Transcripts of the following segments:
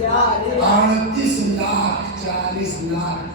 38,40,00,000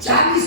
40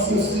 80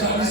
40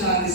40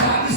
40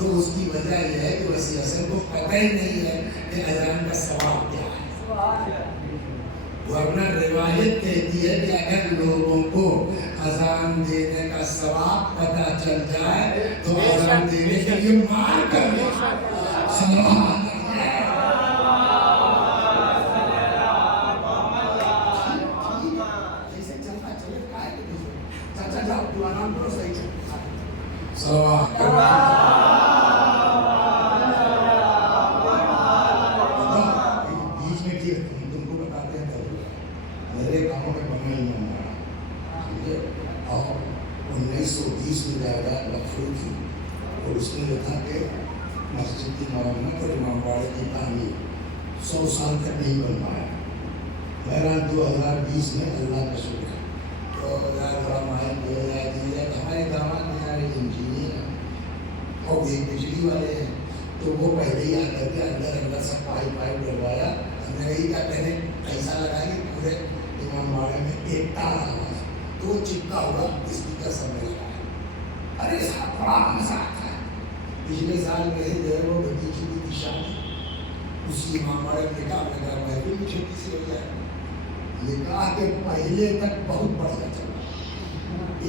تو اس کی وجہ یہ ہے کہ وسیع حسن کو پتہ ہی نہیں ہے کہ اذان کا ثواب کیا ہے. ورنہ روایت کہتی ہے کہ اگر لوگوں کو اذان دینے کا ثواب پتہ چل جائے تو اذان دینے کے لیے مار کر لے. بیچ میں کیا تم کو بتاتے ہیں میرے گاؤں میں بنا ہی ہمارا سمجھے. اور 1920 میں جائیداد وقف ہوئی تھی اور اس میں یہ تھا کہ مسجد کی مرمت اور امام باڑے کی تعمیر 100 سال تک نہیں بن پایا. بہرحال 2020 میں اللہ کا شکر ہے تو تھوڑا مائل ہمارے داماد بیچارے انجینئر ہیں اور ایک بجلی والے ہیں تو وہ پہلے ہی آ کر کے اندر سب پائپ ڈلوایا. ہم نے یہی کہا پہلے ایسا لگا کہ پورے امام باڑے میں ایک تار آواز تو وہ چپکا ہوا اسپیکر سب میں لگایا. ارے صاحب بڑا مزہ آتا ہے. پچھلے سال میرے جو ہے وہ بھتیجی کی شادی اسی امام باڑے میں نکاح میں کہا محفل بھی چھوٹی سی ہو جائے. نکاح کے پہلے تک بہت بڑھیا چلا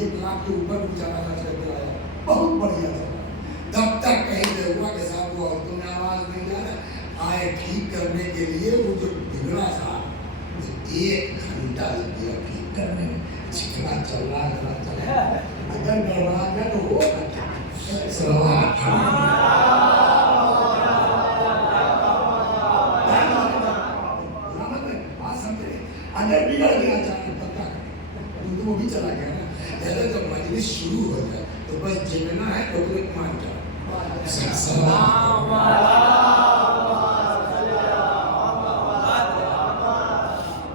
1 لاکھ کے اوپر بھی جانا خرچ کر کے آیا بہت بڑھیا چلا. تب تک کہیں دے ہوا کہ صاحب وہ عورتوں میں آواز نہیں جا رہا آئے ٹھیک کرنے کے لیے وہ جو بگڑا تھا 1 گھنٹہ لگ گیا ٹھیک کرنے میں. چکنا چل رہا اگر گڑبڑا گیا تو وہ اگر بگڑ گیا چاہے پکا تو وہ بھی چلا گیا نا. پہلے جب مجلس شروع ہو جائے تو بس جمنا ہے تو ایک مان جاؤ.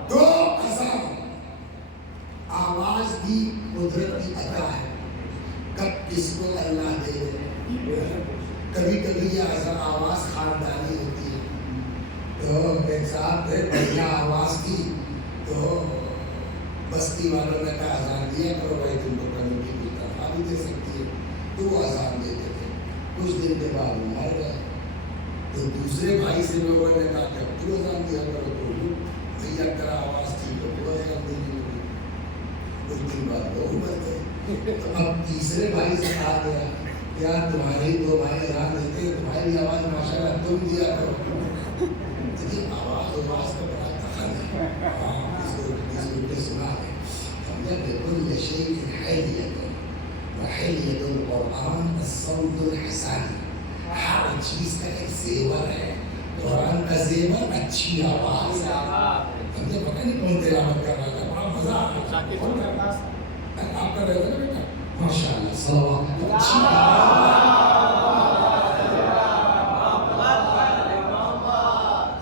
تو اذان آواز کی قدرت کی عطا ہے. کب کس کو اللہ دے دے. کبھی کبھی یہ اذان آواز خاندانی ہوتی ہے. تو ایک صاحب نے بڑھیا آواز کی تو بستی والوں نے کہا اذان دیا کرو بھائی تم کو کمیٹی کی تنخواہ بھی دے سکتی ہے. تو وہ اذان دیتے تھے. کچھ دن کے بعد وہ مر گئے تو دوسرے بھائی سے لوگوں نے کہا کہ اب تو اذان دیا کرو تو بھیا تیرا آواز تھی تو وہ اذان دینے لگی. کچھ دن بعد وہ مر گئے تو اب تیسرے بھائی سے کہا گیا یار تمہارے 2 بھائی اذان دیتے ہیں تمہاری آواز ماشاء اللہ تم دیا کرو. آواز کا بڑا دخل ہے. سنا ہے سمجھا بكل شيء حلية وحلية القرآن الصوت الحسن. ہر چیز کا ایک زیور ہے. قرآن کا زیور اچھی آواز ہے. سمجھے پتہ نہیں کون تلاوت کر رہا تھا بڑا مزہ آ رہا ہے. آپ کر رہے تھے نا بیٹا ماشاء اللہ صلوات اچھی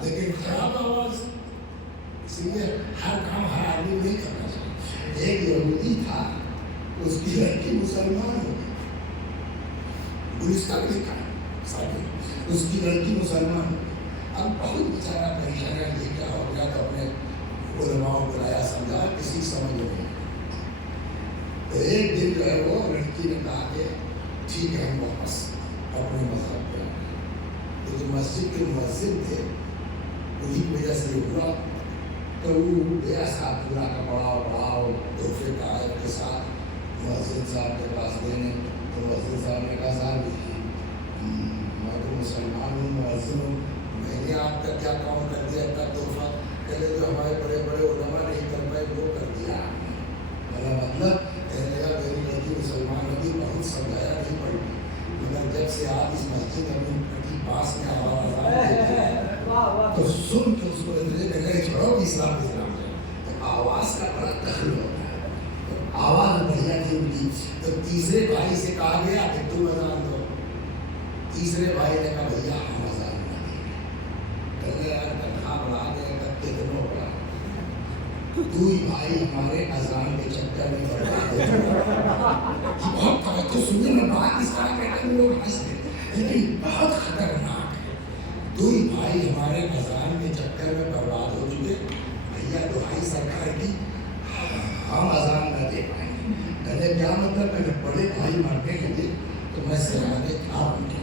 لیکن خراب آواز اس لیے ہر کام ہر آدمی نہیں کرنا چاہیے. ایک یہودی تھا اس کی لڑکی مسلمان ہو گئی. پولیس کا بھی لکھا اس کی لڑکی مسلمان ہو گئی. اب بہت بیچارہ پریشانیاں لے کے ہو گیا تو اپنے علماء کو بلایا سمجھا کسی سمجھ نہیں. تو ایک دن جو ہے وہ لڑکی نے کہا کہ ٹھیک ہے ہم واپس اپنے مذہب پہ. تو جو مسجد کے مؤذن تھے انہیں کی وجہ سے یہ ہوا تو وہ گیا صاحب پورا کپڑا وپڑا تحفے تحائف کے ساتھ مؤذن صاحب کے پاس دینے. تو مؤذن صاحب نے کہا صاحب میں تو مسلمان ہوں مؤذن ہوں میں نے آپ کا کیا کام کر دیا اتنا تحفہ. پہلے جو ہمارے بڑے بڑے علماء نہیں کر پائے وہ کر دیا آپ نے. میرا مطلب کہنے لگا میری لڑکی مسلمان ہوگی بہت سمجھایا نہیں پڑی مگر جب سے آپ اس مسجد کے پاس میں آواز تو سن کے اس کو پہلے چھوڑو اسلام تو آواز کا بڑا دخل ہوتا ہے. تو آواز بڑھیا تھی ان کی. تو تیسرے بھائی سے کہا گیا کہ تم اذان دو. تیسرے بھائی نے کہا بھیا ہم اذان نہ دیں. کہنے یار تنخواہ بڑھا دیں تب کتنا بڑھا. 2 بھائی ہمارے اذان کے چکر میں برباد ہو گئے. بہت توجہ سنیے میں بات اس طرح کہتے ہیں لوگ ہنستے لیکن بہت خطرناک ہے. 2 بھائی ہمارے اذان کے چکر میں برباد ہو چکے. بھیا دعائی سرکار کی ہم اذان نہ دے پائیں گے. کہتے کیا مطلب ہے بڑے بھائی مرنے لگے تو میں سرانے تھا ان کے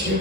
6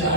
4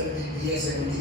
MBBS MD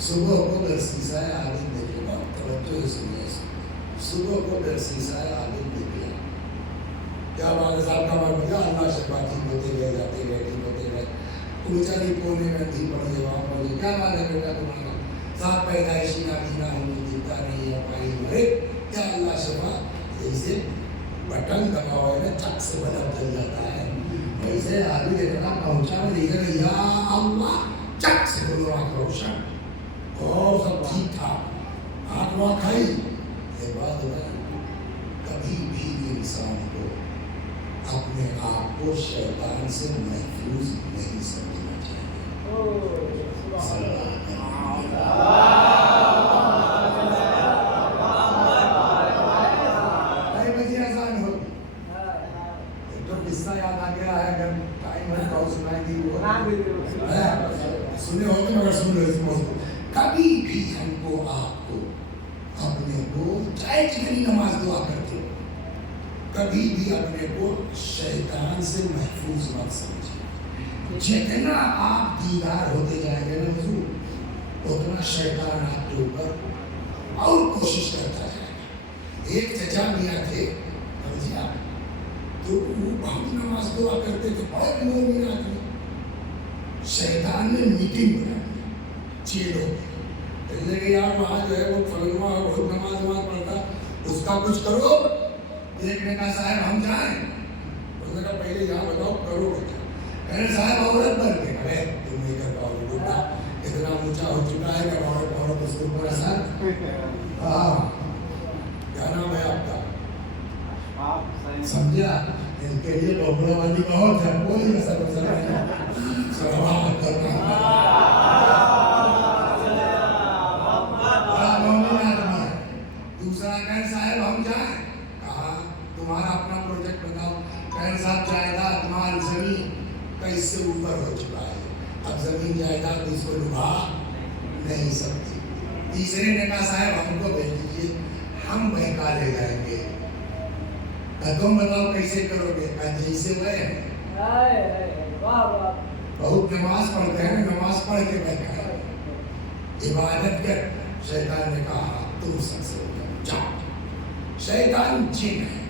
صبح کو برسیسہ عالم نکلا، توجہ سنیے، صبح کو برسیسہ عالم نکلا، کیا والد صاحب کا بات کیا اللہ سے باتیں ہوتے گئے جاتے گئے ٹھیک ہوتے گئے، بیچاری کونے میں تھی پڑھے وہاں پڑھے، کیا حال ہے بیٹا تمہارا؟ صاحب پیدائشی نابینا ہوں دکھتا نہیں ہے پائی مرے، کیا اللہ سے بات؟ جیسے بٹن دباؤ ہے نا چک سے بلب جل جاتا ہے، ویسے آدمی دیکھنا پہنچا میں دیکھ رہے یا اللہ، چک سے دونوں آنکھ روشن اور سب ٹھیک تھا، آنکھ وہاں کھائی۔ یہ بات ہے کبھی بھی انسان کو اپنے آپ کو شیطان سے محفوظ نہیں سمجھنا چاہیے۔ بجے آسان ہوگی، ایک تو قصہ یاد آ گیا ہے، اگر ٹائم ہے تو سنائیں گی، سنے ہوگے مگر سن رہے اس موضوع۔ کبھی بھی ہم کو آپ کو اپنے کو چاہے جتنی نماز دعا کرتے ہو، کبھی بھی اپنے کو شیطان سے محفوظ مت سمجھیں۔ جتنا آپ دیدار ہوتے جائیں گے نا حضور، اتنا شیطان آپ کے اوپر اور کوشش کرتا جائے گا۔ ایک چچا میاں تھے تو وہ بہت نماز دعا کرتے تھے، بہت مومن آدمی، شیطان نے میٹنگ بنا دی 6 لوگ، کہنے کہ یار وہاں جو ہے وہ فلنوا بہت نماز پڑھتا، اس کا کچھ کرو۔ ایک نے کہا صاحب ہم جائیں، اس نے کہا پہلے یہاں بتاؤ کرو گے کیا؟ کہنے صاحب عورت بن کے، ارے تم نہیں کر پاؤ گے، اتنا اونچا ہو چکا ہے کہ عورت اس کے اوپر اثر۔ ہاں کیا نام ہے آپ کا؟ سمجھا؟ ان کے لیے بہت والی بہت ہے، کوئی اثر نہیں، سلامت کرنا بڑا مومن آدمی ہے۔ دوسرا کہنے صاحب ہم جائیں، کہا تمہارا اپنا پروجیکٹ بتاؤ، کہنے صاحب جائیداد مال زمین کا اس سے اوپر ہو چکا ہے، اب زمین جائیداد اس کو لبھا نہیں سکتی۔ تیسرے نے کہا صاحب ہم کو بھیج دیجیے، ہم بہکا لے جائیں گے، تم بتاؤ کیسے کرو گے؟ جیسے وہ بہت نماز پڑھتے ہیں، نماز پڑھ کے بہکائے، عبادت کر۔ شیطان نے کہا تم سب سے جاؤ۔ شیطان جن ہے،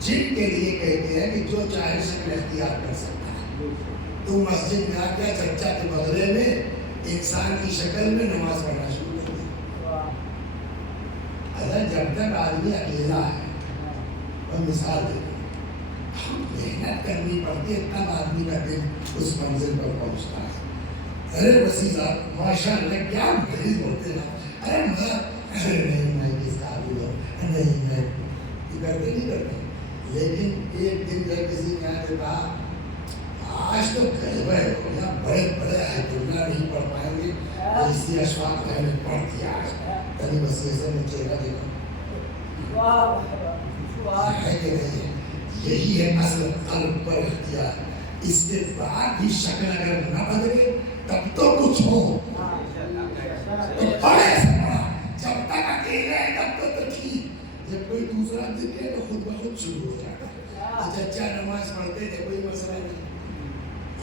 جن کے لیے کہتے ہیں کہ جو چاہے شکل اختیار کر سکتا ہے۔ تو مسجد میں آ کے چچا کے بدلے میں انسان کی شکل میں نماز پڑھنا شروع کر دیا۔ اگر جب تک آدمی اکیلا ہے، اور مثال دے محنت کرنی پڑتی ہے تب آدمی کا دل اس منزل پر پہنچتا ہے۔ ارے وسیع صاحب ماشاء اللہ کیا مریض ہوتے ہیں، ارے نہیں میں کس قابل ہوں، نہیں میں کرتے نہیں کرتے، لیکن ایک دن جب کسی نے آ کے کہا آج تو غلبہ ہو گیا، بڑے بڑے آیتullah نہیں پڑھ پائیں گے، اسی اشفاق میں نے پڑھ دیا آج، کبھی وسیع سے میں چہرہ دیکھا ہے کہ نہیں؟ یہی ہے اصل قلب پر اختیار۔ اس کے بعد بھی شکل اگر نہ بدلے تب تو کچھ ہو، تو بڑے سے بڑا، جب تک اکیلے ہیں تب تو ٹھیک، جب کوئی دوسرا دکھے تو خود بخود شروع ہو جاتا ہے۔ چچا نماز پڑھتے تھے کوئی مسئلہ نہیں،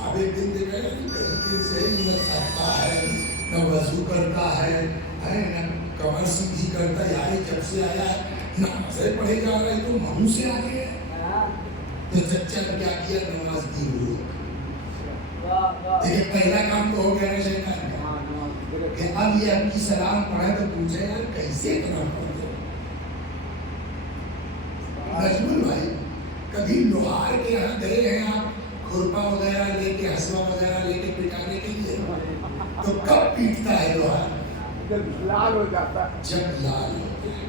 اب ایک دن دیکھا کہیں دن سے ہی نہ تھکتا ہے، نہ وضو کرتا ہے، نہ کمر سیدھی کرتا، یار جب سے آیا ہے نمازیں پڑھے جا رہے تو منہ سے آ گئے۔ تو چچا نے کیا کیا؟ نماز دی ہوئی۔ دیکھیں پہلا کام تو ہو گیا نا شیطان کا کہ اب یہ اپنی سلام پڑھے تو پوچھے یار کیسے اتنا پڑھتے؟ نجم بھائی کبھی لوہار کے یہاں گئے ہیں آپ کھرپا وغیرہ لے کے، ہسوا وغیرہ لے کے پٹانے کے لیے؟ تو کب پیٹتا ہے لوہار؟ جب لال ہو جاتا ہے۔ جب لال ہوتا ہے۔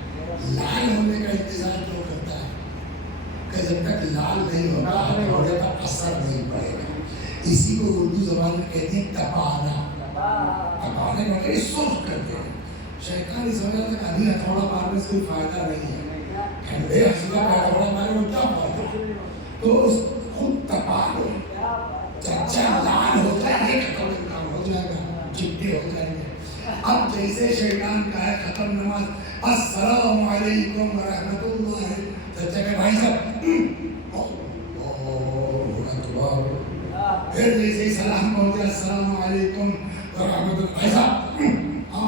لال ہونے کا انتظار کیوں کرتا ہے؟ کہ جب تک لال نہیں ہوتا ہتھوڑے کا اثر نہیں پڑے گا۔ اسی کو اردو زبان میں کہتے ہیں تپانا۔ تپانے کا سرخ کرتے ہیں۔ شیطان اس وجہ سے ابھی ہتھوڑا مارنے سے کوئی فائدہ نہیں ہے، ٹھنڈے ہسوا کا ہتھوڑا مارے وہ کیا فائدہ؟ تو خود تپا دو، چچا لال ہو جائے گا، کام ہو جائے گا، چپٹے ہو جائیں گے۔ اب جیسے شیطان کا ہے ختم نماز، السلام علیکم ورحمۃ اللہ، چچا کہ بھائی صاحب پھر جیسے ہی سلام پہنچے السلام علیکم ورحمۃ اللہ، بھائی صاحب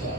4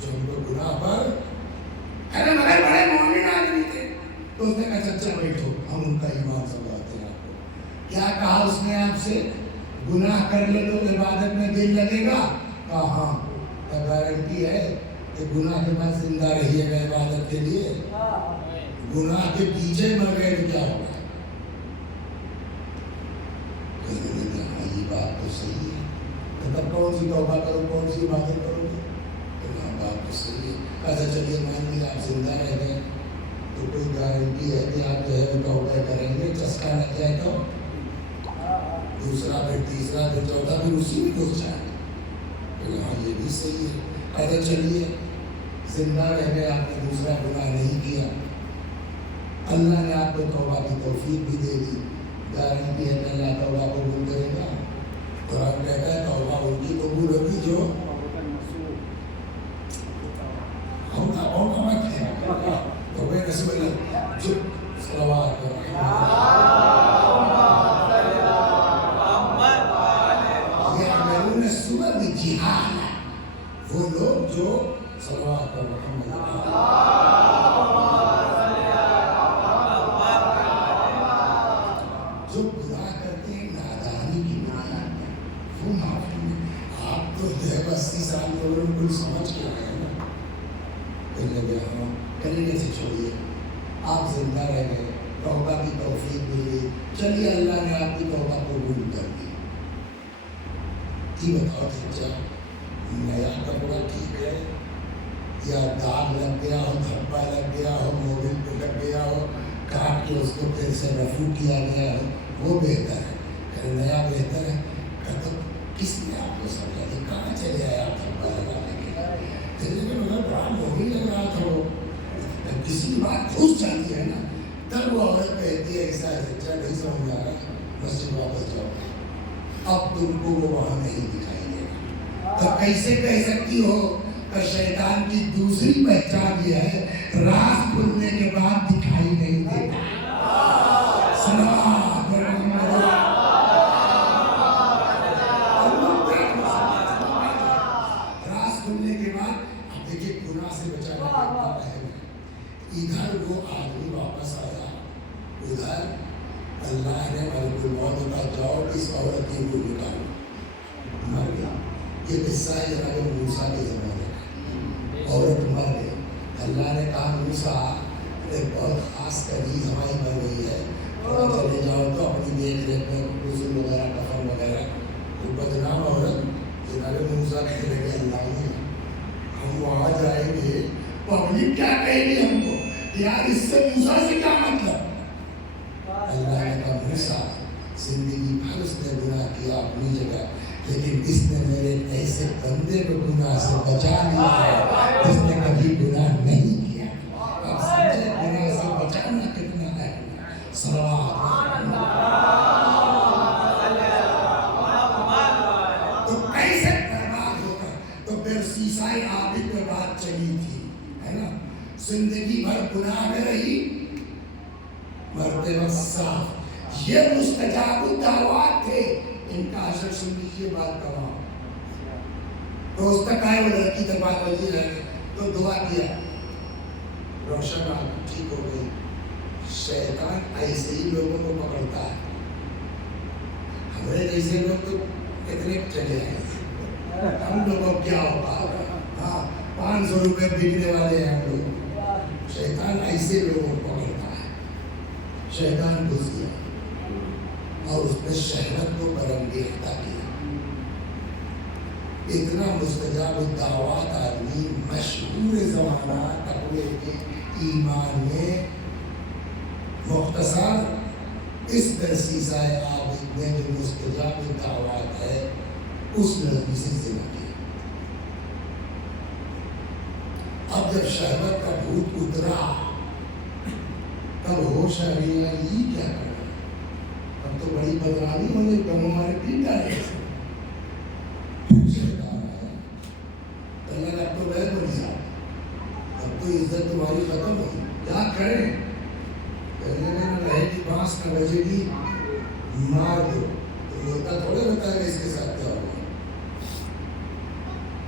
جو ہم کو گناہ پر ارے مگر بڑے مومن آدمی تھے، تو اس نے کہا چچا بیٹھو ہم ان کا ایمان سمجھاتے ہیں آپ کو. کیا کہا اس نے آپ سے؟ گناہ کر لے تو عبادت میں دل لگے گا؟ کہا ہاں. گارنٹی ہے کہ گناہ کے بعد زندہ رہیے گا عبادت کے لیے؟ گناہ کے پیچھے مر گئے تو کیا ہوگا؟ یہ بات تو صحیح ہے. تب کون سی توبہ کرو، کون سی باتیں کرو گے؟ بات تو صحیح ہے. اچھا چلیے مان لیے آپ زندہ رہ گئے تو کوئی گارنٹی ہے کہ آپ جو ہے توبہ کریں گے، چسکا لگ جائے تو دوسرا پھر تیسرا پھر چوتھا پھر اسی میں گھس جائے. ہاں یہ بھی صحیح ہے. اچھا چلیے زندہ رہ گئے، آپ نے دوسرا گناہ نہیں کیا، اللہ نے آپ کو توبہ کی توفیق بھی دے دی، گارنٹی ہے کہ اللہ توبہ قبول کرے گا؟ قرآن کہتا ہے توبہ ان کی قبول ہوگی جو مت ہے تو بے نسب اللہ جو صلوات یعملون السوء بجہالہ، وہ لوگ جو صلوات پر محمد جو گناہ کرتے ہیں نادانی کی بنیاد پر، وہ معافی میں. آپ تو جو ہے 80 سال لوگوں نے کچھ سمجھ کے آئے ہیں نا، کرنے سے چھوڑیے. آپ زندہ رہ گئے، توبہ کی توفیق ملی، چلیے اللہ نے آپ کی توبہ قبول کر دی. یہ بتاؤ سچا نیا کپڑا ٹھیک ہے یا داغ لگ گیا ہو، دھبا لگ گیا ہو، موبل پہ لگ گیا ہو، کاٹ کے اس کو پھر سے رفو کیا گیا ہو، وہ بہتر ہے کہ نیا بہتر ہے؟ تو کس نے آپ کو سمجھا کہ کہاں چلے آئے آپ دھبا لگانے کے لیے؟ مگر بڑا مومن لگ رہا تھا وہ. کسی کی بات گھس جاتی ہے نا تب وہ عورت کہتی ہے ایسا سچا نہیں سمجھ آ رہا، مسجد واپس جاؤ. اب تم کو وہ وہاں نہیں دکھائی دے گا. تو کیسے کہہ سکتی ہو کہ شیطان کی دوسری پہچان یہ ہے راز کھلنے کے بعد دکھائی نہیں دیتا؟ راز کھلنے کے بعد اب دیکھیے گناہ سے بچانا کتنا اہم ہے. ادھر وہ آدمی واپس آیا، ادھر اللہ نے ملک الموت کا جاؤ اس عورت کی روح نکالو، مر گیا. یہ قصہ ہے جناب موسیٰ کے زمانے کا. عورت مر گئی، اللہ نے کہا موسیٰ ایک بہت خاص کنیز ہماری مر گئی ہے، تھوڑا چلے جاؤ تو اپنی دیکھ ریکھ میں غسل وغیرہ کفن وغیرہ. وہ بدنام عورت جناب موسیٰ کہنے لگے اللہ نے ہم وہاں جائیں گے پبلک کیا کہے گی ہم کو، یار اس سے موسیٰ سے کیا مطلب؟ اللہ نے کہا موسیٰ زندگی بھر اس نے گناہ کیا اپنی جگہ، لیکن اس نے میرے ایسے بندے کو گناہ سے بچا لیا ہے جس نے کبھی گناہ نہیں کیا. اب سمجھے گناہ سے بچانا کتنا ہے. تو کیسے برباد ہوگا؟ تو پھر سیسائی عابد میں بات چلی تھی ہے نا، زندگی بھر گناہ میں رہی، مرتے وقت صاف. یہ مستجاب الدعوات تھے. ان کا اثر سن لیجیے بات تمام. دوست تک آئے وہ لڑکی تک بات بجی رہے تو دعا کیا، روشن آنکھ ٹھیک ہو گئی. شیطان ایسے ہی لوگوں کو پکڑتا ہے. ہمارے جیسے لوگ تو اتنے چلے آئے، ہم لوگوں کو کیا ہوگا؟ ہاں 500 روپے بکنے والے ہیں ہم لوگ. شیطان ایسے لوگوں کو پکڑتا ہے. شیطان گھس گیا اور اس نے شہرت کو برانگیختہ کیا. اتنا مستجاب الدعوات آدمی مشہور زمانہ تقوی کے ایمان میں مختصر اس درسیسہ عابد نے جو مستجاب الدعوات ہے اس لڑکی سے زنا کیا. اب جب شہوت کا بھوت اترا تب ہوش آ گیا یہ کیا کرنا، اب تو بڑی بدنامی ہونے کم ہمارے پیٹا ہے. اللہ نے اب تو غیر بنی صاحب، اب تو عزت تمہاری ختم ہوئی، کیا کریں؟ کہنے میں رہے گی بانس نہ بجے گی مار دو. تو ہوتا تھوڑے ہوتا ہے اس کے ساتھ کیا ہوگا.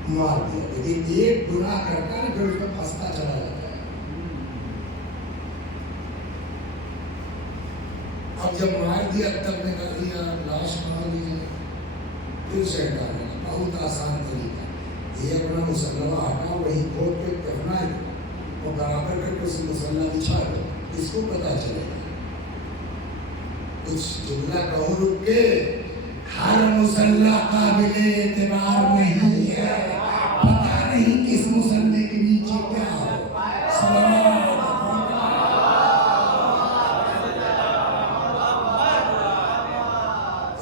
مار دیا. لیکن ایک گناہ کرتا ہے پھر اس میں پھنستا چلا جاتا ہے. اب جب مار دیا تب نے کہا دیا لاش مار لیجیے. پھر شیطان نے کہا بہت آسان طریقہ یہ اپنا مسلح ہٹا وہی کھود کے کرنا ہے وہ برابر کر کے اسے مسلح بچھا دو. اس کو پتا چلے گا. کچھ جملہ کہو رک کے ہر مسلح قابل اعتبار نہیں ہے. پتا نہیں کس مسلح کے نیچے کیا ہو.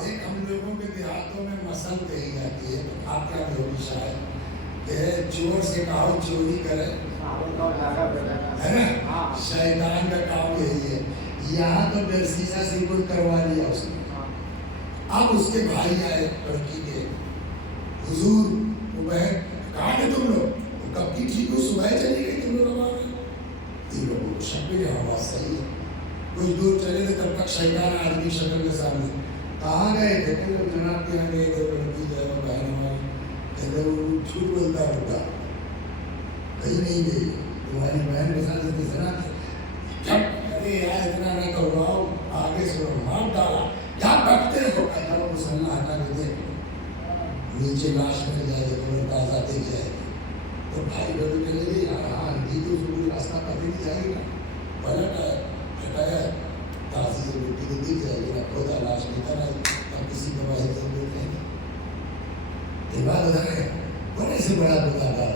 ایک ہم لوگوں کے دیہاتوں میں مسل کہی جاتی ہے. آپ کیا کہو شاید کہ چور سے کہو چوری کرے ہے نا. شیطان کا کام یہی ہے. یہاں تو درسیسہ سے کوئی کروا لیا اس نے. اب اس کے بھائی آئے لڑکی کے حضور وہ بہن کہاں گے تم لوگ. وہ کب کی ٹھیک ہو صبح چلی گئی تم لوگ. تین لوگوں کو شک بھی نہیں بات صحیح ہے. کچھ دور چلے تھے تب تک شیطان آدمی شکل کے سامنے. کہاں گئے تھے کہ لوگ جناب کے یہاں گئے تھے. لڑکی جو ہے بہن ہماری کہتے وہ جھوٹ بولتا ہوتا کہیں نہیں گئی. تمہاری بہن کے ساتھ اتنی جناب اتنا نہ کرواؤ آگے سے مار ڈالا کیا بکتے ہو. چلو مسلح ہٹا کے دیکھ نیچے لاش مل جائے گی تمہیں تازہ دیکھ جائے گی. تو بھائی لوگ چلے گئی. ہاں اندھی تو اس کو کوئی راستہ پتہ نہیں جائے گا. پلٹ آیا ہٹایا تازی سے مٹی کو دکھ جائے گی. نہ کھودا لاش نکل آئی. اب کسی گواہی کی ضرورت نہیں. یہ بات ہوتا ہے بڑے سے بڑا گناہگار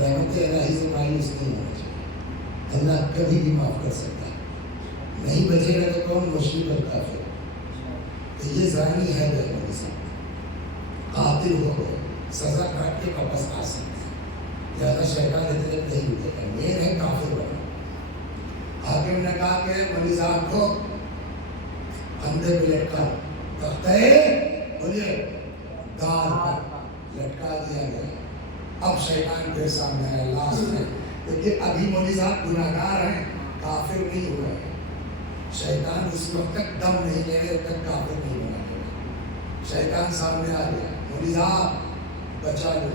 رحمت الہی سے مایوس نہیں ہونا چاہیے. اللہ کبھی بھی معاف کر سکتا ہے. نہیں بچے گا تو کون مشکل کافر. تو یہ زانی ہے بہنوں کے ساتھ قاتل ہو گئے سزا کاٹ کے واپس آ سکتے ہیں. زیادہ شیطان اتنے نہیں اٹھے گا. مین ہے کافر بنا. حاکم نے کہا کہ مولوی صاحب کو اندھے پہ لٹکا تختے بولیے دار پر لٹکا دیا گیا. اب شیطان کے سامنے ہے لاسٹ میں. لیکن ابھی مولوی صاحب گناہگار ہیں کافر نہیں ہوئے. شیطان اس وقت تک دم نہیں لے رہے تک کافر نہیں بنا. شیطان سامنے آ گیا. مولوی صاحب بچا لو.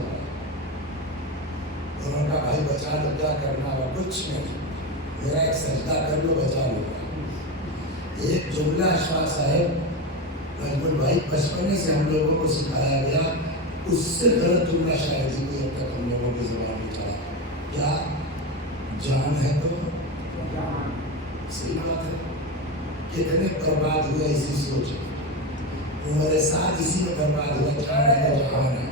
انہوں نے کہا بھائی بچا لو کیا کرنا ہوا. کچھ نہیں میرا ایک سجدہ کر لو بچا لو. ایک جملہ اشفاق صاحب مجمل بھائی بچپنے سے ہم لوگوں کو سکھایا گیا. اس سے غلط جملہ شاید ہی کوئی اب تک ہم لوگوں کی زبان میں چلا. کیا جان ہے تو صحیح بات ہے. کتنے برباد ہوئے اسی سوچ. عمر ساتھ اسی میں برباد ہوا. جان ہے تو جہان ہے.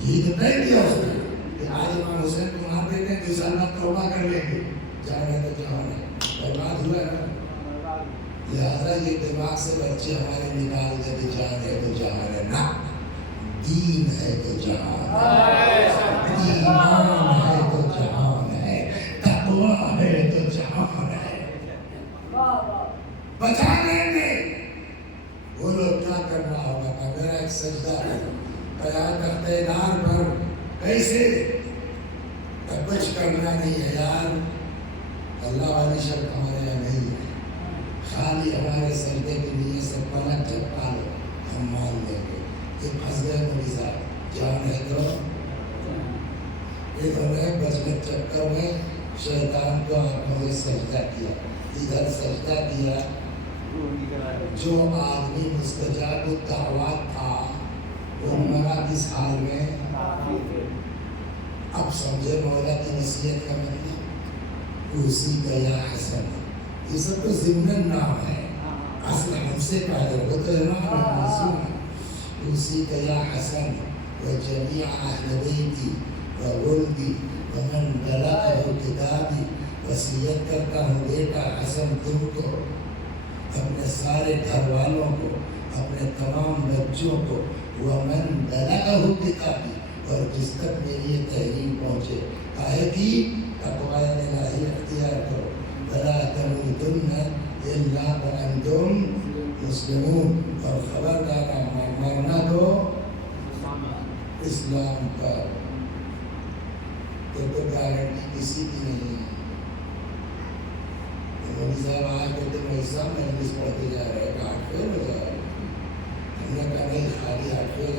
یہی تو طے کیا اس نے کہ آج امام حسین کو مار دیتے ہیں تو انشاءاللہ توبہ کر لیں گے. جان ہے تو جہان ہے. برباد ہوا ہے نا. لہٰذا یہ دماغ سے بچے ہمارے نکال دے کہ جان ہے تو جہان ہے. نا دین ہے تو جہان ہے. ایمان ہے تو جہان ہے. تقویٰ ہے تو جہان ہے. بچا لیں گے. وہ لوگ کیا کرنا ہوگا کہ میرا ایک سجدہ ہے قیام تختے دار پر. کیسے کچھ کرنا نہیں ہے یار. اللہ والی شرط ہمارے یہاں نہیں ہے. خالی ہمارے سجدے کے لیے سے پلک چپکا لو ہم مان لیں گے. یہ پھنس گئے مولوی صاحب. جان ہے تو انہوں نے بچپن چکر میں شیطان کو آنکھوں سے سجدہ کیا. ادھر سجدہ کیا. جو آدمی مستجاب الدعوات تھا وہ مرا کس حال میں. اب سمجھے مولا کی نصیحت کا مطلب. اسی کا یا حسن. یہ سب تو ضمن نام ہے. اصل ہم سے پہلے وہ تو امام معصوم ہے. اسی کا یا حسن وجمیع اہل بیتی وولدی ومن بلغہ کتابی. وصیت کرتا ہوں بیٹا حسن تم کو اپنے سارے گھر والوں کو اپنے تمام بچوں کو. ومن بلغہ کتابی اور جس تک میری یہ تحریر پہنچے. کہے کہ تقوی الہی اختیار کرو. ولا تموتن الا وانتم مسلمون. اور خبردار مرنا دو اسلام کا. تو گارنٹی کسی کی نہیں ہے. مولوی صاحب آج کہتے ہیں ایسا مجلس پڑھتے جا رہے ہیں 8 فیل ہو جائے. ہم نے کہا نہیں خالی 8 فیل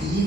3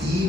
3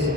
1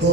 2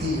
3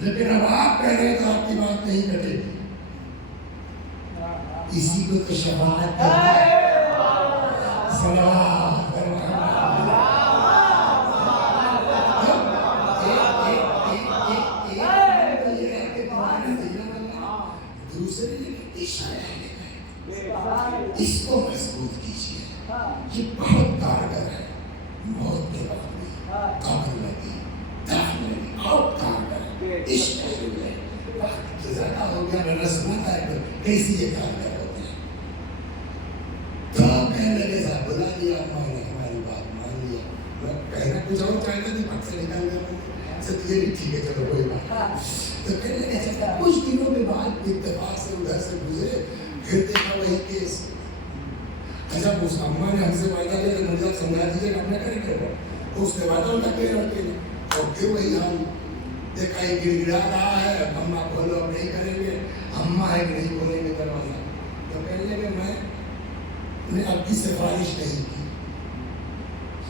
لیکن اب آپ کہہ رہے ہیں تو آپ کی بات نہیں کٹے گی. اسی کو تو شفاعت کہتے ہیں. دوسرے اس کو مضبوط کیجیے. یہ بہت کارگر ہے. موت کے وقت میں قبر لگی دفن لگی بہت کارگر ہے. عشق ہے وقت زیادہ ہو گیا. میں نے سنا تھا کیسی یہ کارگر ہوتے ہیں. تو کہنے لگے صاحب بلا لیا ہماری بات مان لیا. میں کہنا کچھ اور چاہتا تھی وقت سے نکال گیا. سب یہ بھی ٹھیک ہے چلو کوئی بات. تو کہنے لگے کچھ دنوں کے بعد اتفاق سے ادھر سے گزرے پھر دیکھا وہی کیس. اچھا اس اماں نے ہم سے وعدہ لیا کہ مرزا سمجھا دیجیے کہ ہم نے کریں گے. اس نے وعدہ ان کا کیا لڑکے نے اور پھر وہی حال دیکھا. یہ گڑ گڑا رہا ہے. اماں بولو اب نہیں کریں گے. اماں ہے کہ نہیں کھولیں گے دروازہ. تو کہنے لگے میں نے اب کی سفارش نہیں کی.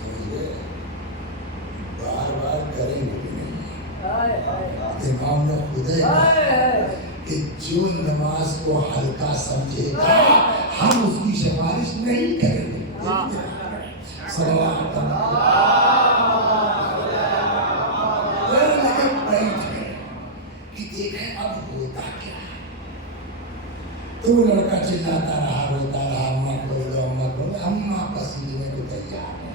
سمجھ گئے بار بار کریں گے بھی نہیں. امام نے خدا کہ جو نماز کو ہلکا سمجھے گا ہم اس کی سفارش نہیں کریں گے. صلوات بیٹھ گئے کہ دیکھیں اب ہوتا کیا ہے. تو لڑکا چلاتا رہا روتا رہا اماں کھول دو اماں کھول دو. اماں پسینے کو تیار ہے.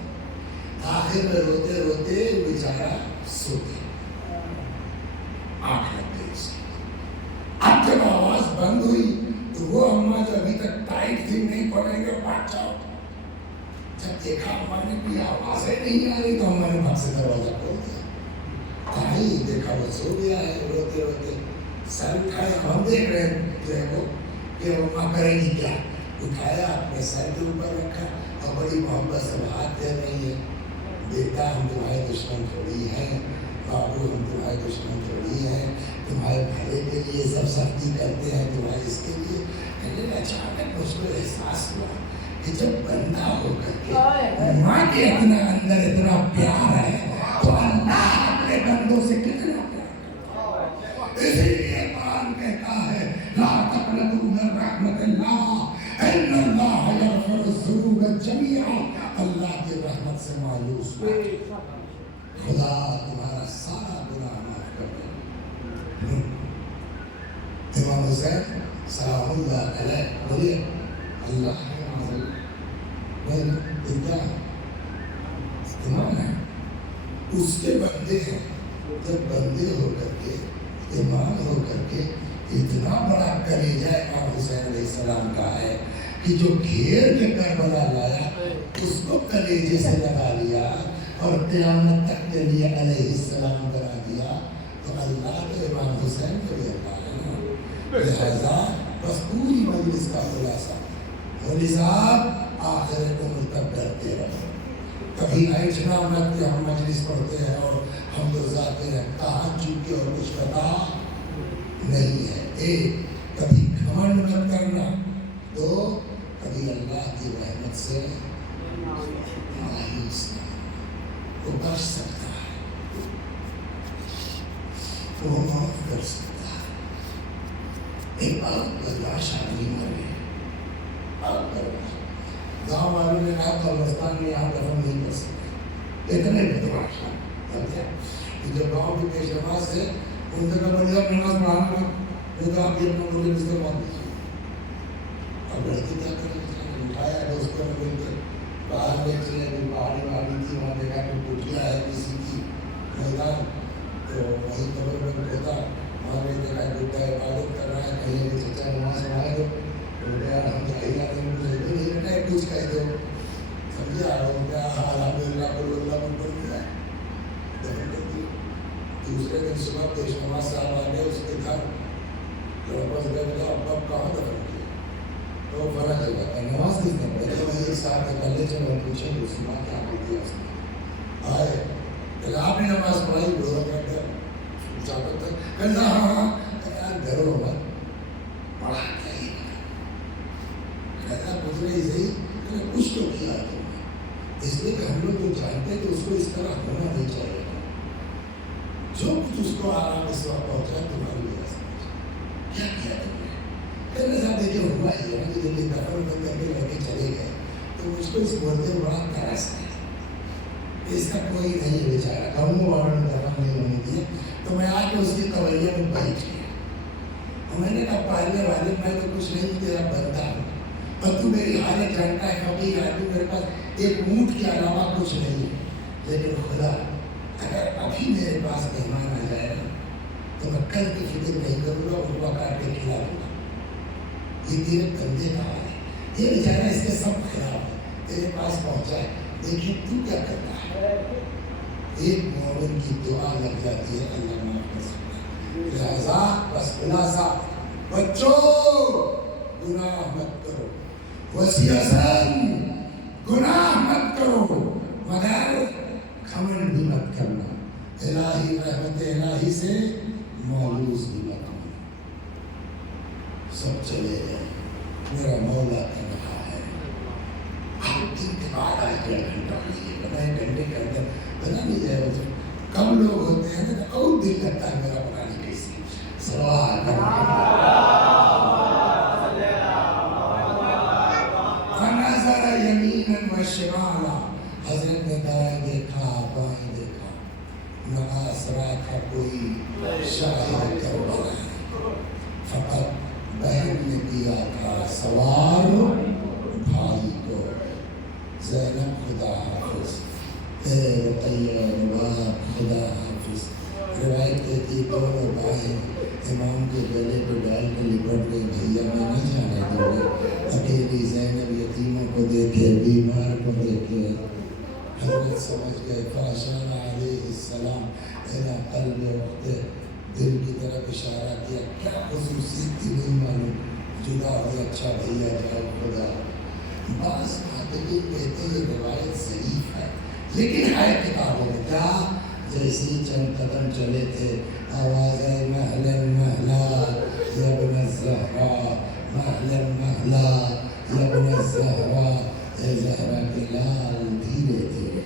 آخر میں روتے روتے بیچارہ سو گیا. آنکھ لگ گئی اس کی. اب جب آواز بند ہوئی تو وہ اماں جو ابھی تک ٹائٹ تھی نہیں کھولیں گے بھاگ جاؤ. جب دیکھا اماں نے کوئی آوازیں نہیں آ رہی تو اماں نے بھاگ سے دروازہ کھول دیا. کہیں دیکھا وہ سو گیا ہے. روتے روتے سر اٹھائے. ہم دیکھ رہے تھے وہ کہ اماں کرے گی کیا. اٹھایا اپنے سر کے اوپر رکھا اور بڑی محبت سے ہاتھ دے رہی ہے. بیٹا ہم تمہارے دشمن تھوڑی ہیں. بابو ہم تمہارے دشمن تھوڑی ہیں. تمہارے بھلے کے لیے سب سختی کرتے ہیں تمہارے اس کے لیے. لیکن اچانک مجھ کو احساس ہوا کہ جب بندہ ہو کر کے ماں کے اتنا اندر اتنا پیار ہے تو اللہ اپنے بندوں سے کتنا پیار کرتا ہے. اسی لیے قرآن کہتا ہے لا تقنطوا من رحمت اللہ ان اللہ یغفر الذنوب جميعا. اللہ کی رحمت سے مایوس مت. خدا تمہارا سارا گناہ معاف کر دے. امام حسین سلام اللہ علیہ بولیے اللہ امام ہے اس کے بندے ہیں. جب بندے ہو کر کے امام ہو کر کے اتنا بڑا کلیجہ امام حسین علیہ السلام کا ہے کہ جو گھیر کے کربلا لایا اس کو کلیجے سے لگا لیا اور قیامت تک کے لیے علیہ السلام کرا دیا. تو اللہ کے امام حسین کو بھی اللہ ہے. لہذا بس پوری مجلس کا خلاصہ مولوی صاحب آخر عمر تک ڈرتے رہو. کبھی ایٹھنا مت کہ ہم مجلس پڑھتے ہیں اور ہم تو ذاتے ہیں. کہاں چونکہ اور کچھ پتا نہیں ہے. ایک کبھی گھمنڈ مت کرنا. دو کبھی اللہ کی رحمت سے مایوس نہ. وہ بچ سکتا ہے. وہ معاف کر سکتا ہے. ایک بات بدماش آدمی مر گئے. گاؤں والوں نے کہا قبرستان میں یہاں دفن نہیں کر سکتے. اتنے بدماش جب گاؤں کے پیش نماز سے ان سے کہا بڑی آپ نماز پڑھانا وہ کہا آپ یہ اپنا مولے بستر باندھ دیجیے. اب لڑکی کیا کریں اٹھایا دوست کو مل کے باہر لے چلے. پہاڑی پہاڑی تھی وہاں دیکھا کہ ٹوٹیا ہے کسی کی میدان. تو وہیں قبر میں کھودا وہاں پہ دیکھا بیٹا عبادت کر رہا ہے. کہیں کہ چچا نماز پڑھائے دو. ہم چاہیے جاتے ہیں نہیں رہنا ہے کچھ کہہ دو. سمجھا الحمدللہ بولو اللہ کو پڑھ دیا دفن کر دیا. دوسرے دن صبح پیش نماز صاحب آ گئے اس کے گھر. واپس گئے بتا ابا کہاں دفن کیا. تو فرق ہے نماز کس نے پڑھی. تو میں ایک ساتھ پہلے چلو پوچھیں کہ اس کی ماں کیا پڑھتی ہے. اس نے آئے آپ نے نماز پڑھائی بڑھا کر کے چاہتا تھا کہنا ہاں یار گھروں میں پڑھا کیا ہی کہنا گزرے ہی صحیح کچھ تو کیا تم نے. اس لیے کہ ہم لوگ جو جانتے تو اس کو اس طرح ہونا نہیں چاہیے. جو کچھ اس کو آرام اس وقت پہنچا تمہاری وجہ سے کیا کیا تم نے؟ کہنے صاحب دیکھیے ہوا ہی ہے کہ جب یہ دفن بند کر کے لے کے چلے گئے تو مجھ کو اس بولتے بڑا ترس ہے، اس کا کوئی نہیں بیچارہ کہوں والوں نے دفن نہیں ہونے دیے، تو میں آ کے اس کی قبریہ میں بیٹھ گیا اور میں نے کہا پالنے والے میں تو کچھ نہیں تیرا بنتا ہوں اور تو میری حالت جانتا ہے فقیر آدمی میرے پاس ایک اونٹ کے علاوہ کچھ نہیں ہے، لیکن خدا اگر ابھی میرے پاس مہمان آ جائے نا تو میں کل کی فکر نہیں کروں گا، ان کو کاٹ کے کھلا دوں گا۔ یہ تیرے بندے کا حال ہے، یہ بیچارہ اس کے سب خراب ہے، تیرے پاس پہنچا ہے، دیکھیے تو کیا کرتا ہے۔ ایک مومن کی دعا لگ جاتی ہے اللہ معاف کر سکتا ہے۔ لہذا بس خلاصہ بچوں گناہ مت کرو، وسیعتاً گناہ مت کرو، مگر گھمنڈ بھی مت کرنا، الہی رحمت الہی سے مایوس بھی مت ہونا۔ سب چلے گئے، میرا مولا کر رہا ہے، آپ دن کے بعد آئے 1.5 گھنٹہ ہوئیے، پتہ ہے گھنٹے کے اندر پتہ نہیں جائے وہ کم لوگ ہوتے ہیں نا، اور دل لگتا ہے میرا پتہ نہیں کیسی سوال فنظر یمینا و شمالا، حضرت نے دائیں دیکھا بائیں دیکھا، نہ آسرا تھا کوئی شاہد کربلا، فقط بہن نے دیا تھا سوار بھائی کو، زینب خدا حافظ، اے رقیہ نواب خدا حافظ۔ روایت کہتی دونوں بھائی امام کے گلے پہ ڈال کے لپٹ گئے، بھیا میں نہ جانے دوں گے، اکیلی زینب یتیموں کو دیکھے، بیمار کو دیکھے، حضرت سمجھ گئے، فاشار علیہ السلام اِلَى قلب اخته، دل کی طرف اشارہ کیا، کیا خصوصیت تھی نہیں معلوم، جدا ہوئے، اچھا بھیا جاؤ خدا۔ بعض محققین کہتے ہیں یہ روایت ضعیف ہے، لیکن ہے کتابوں میں کیا، جیسی چند قدم چلے تھے آواز آئی مہلا مہلا یا ابن الزہرا، مہلا مہلا یا ابن الزہرا، اے زہرا کے لال دھیرے دھیرے،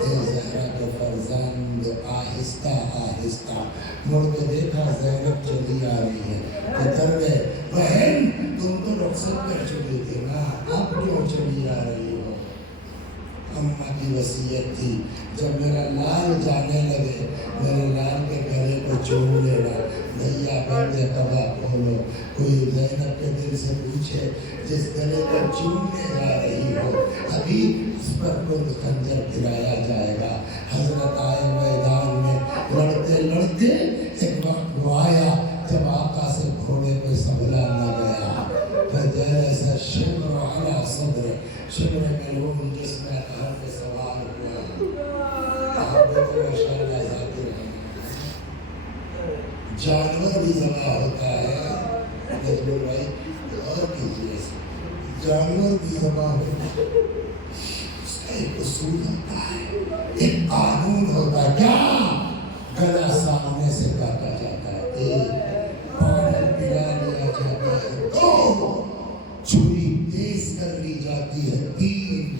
اے زہرا کے فرزند آہستہ آہستہ۔ مڑ کے دیکھا زینب چلی آ رہی ہے، اتر گئے، بہن تم تو رخصت کر چکی تھی نا، اب کیوں چلی آ رہی ہو؟ اماں کی وصیت تھی جب میرا لال جانے لگے میرے لال کے گلے کو چوم لینا، بھیا بندے قبا کھولو، کوئی زینب کے دل سے پوچھے جس گلے کو چومنے جا رہی ہو ابھی اس پر کوئی خنجر گرایا جائے گا۔ حضرت آئے میدان میں لڑتے لڑتے، ایک وقت وہ آیا جب آقا سے گھوڑے پہ سنبھلا نہ گیا، فجلس الشبر علی صدر، شبر ملعون جس میں گھر پہ سوار ہوا۔ آپ دیکھو ماشاءاللہ ذاکر ہے، جانور بھی ذبح ہوتا ہے، نجم بھائی اور کیجیے، جانور بھی ذبح ہوتا ہے، اس کا ایک اصول ہوتا ہے، ایک قانون ہوتا ہے، کیا گلا سامنے سے کاٹا جاتا ہے، ایک پانی پلا لیا جاتا ہے، دو چھری تیز کر لی جاتی ہے، تین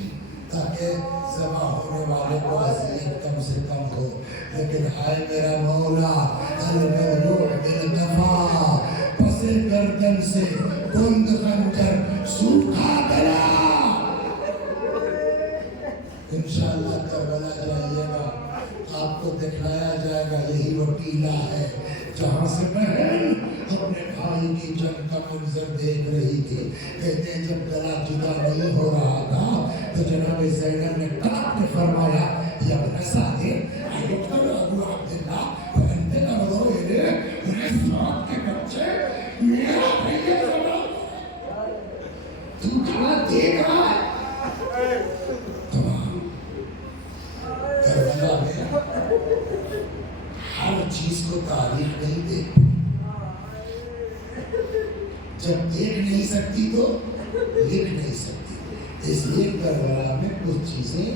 تاکہ ذبح ہونے والے کو اذیت کم سے کم ہو۔ لیکن ہائے میرا مولا الموضوع بالقفا، پس گردن سے گند خنجر سوکھا گلا۔ انشاءاللہ کربلا جائیے گا، آپ کو دکھایا جائے گا یہی وہ ٹیلہ ہے جہاں سے بہن اپنے بھائی کی جنگ کا منظر دیکھ رہی تھی۔ کہتے ہیں جب گلا جدا نہیں ہو رہا تھا تو جناب زینب نے کڑک نے فرمایا یا ابن سعد ایقتل ابو عبداللہ وانت تنظر الیہ، انہیں سعد کے بچے میرا بھیا زمان تو کھانا دیکھ رہا ہے۔ تمام کربلا میں ہر چیز کو تاریخ نہیں دیکھتی، جب دیکھ نہیں سکتی تو لکھ نہیں سکتی، اس لیے کربلا میں کچھ چیزیں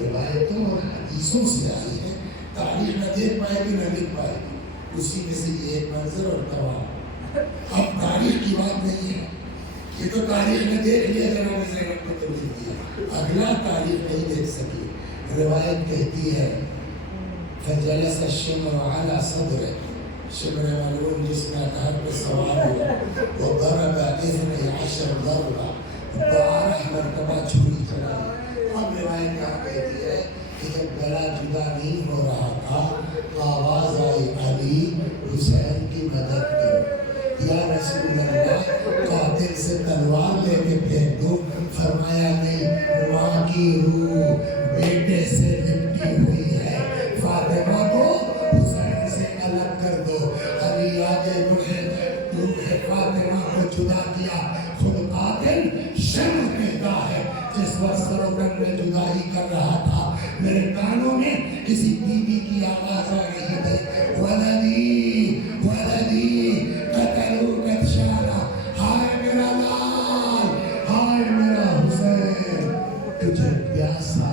روایتوں اور حدیثوں سے آئی ہیں، تاریخ نہ دیکھ پائے گی نہ لکھ پائے گی، اسی میں سے یہ ایک منظر اور تمام۔ اب تاریخ کی بات نہیں ہے، یہ تو تاریخ نے دیکھ لیا جناب زینب کو تو لکھ دیا، اگلا تاریخ نہیں دیکھ سکی۔ روایت کہتی ہے فجلس الشمر على صدره شمر ملعون جسمه كان بالصواري وضرب 12 ضربة بارہ مرتبہ چھری چلائی. اب روایت کیا کہتی ہے کہ جب گلا جدا نہیں ہو رہا تھا آواز آئی علی حسین کی مدد کرو. یا رسول اللہ قاتل سے تلوار لے کے پھینک دو. فرمایا نہیں، ماں کی روح بیٹے سے لپٹی ہوئی ہے، فاطمہ کو حسین سے الگ کر دو. علی آگے بڑھے، روح فاطمہ کو جدا کیا. خود قاتل شمع کہتا ہے جس وقت سروگن میں جدائی کر رہا تھا میرے کانوں میں کسی بی بی کی آواز آ رہی تھی، ولدی ولدی قتلوا قتشارہ، ہائے میرا لال، ہائے میرا حسین، تجھے پیاسا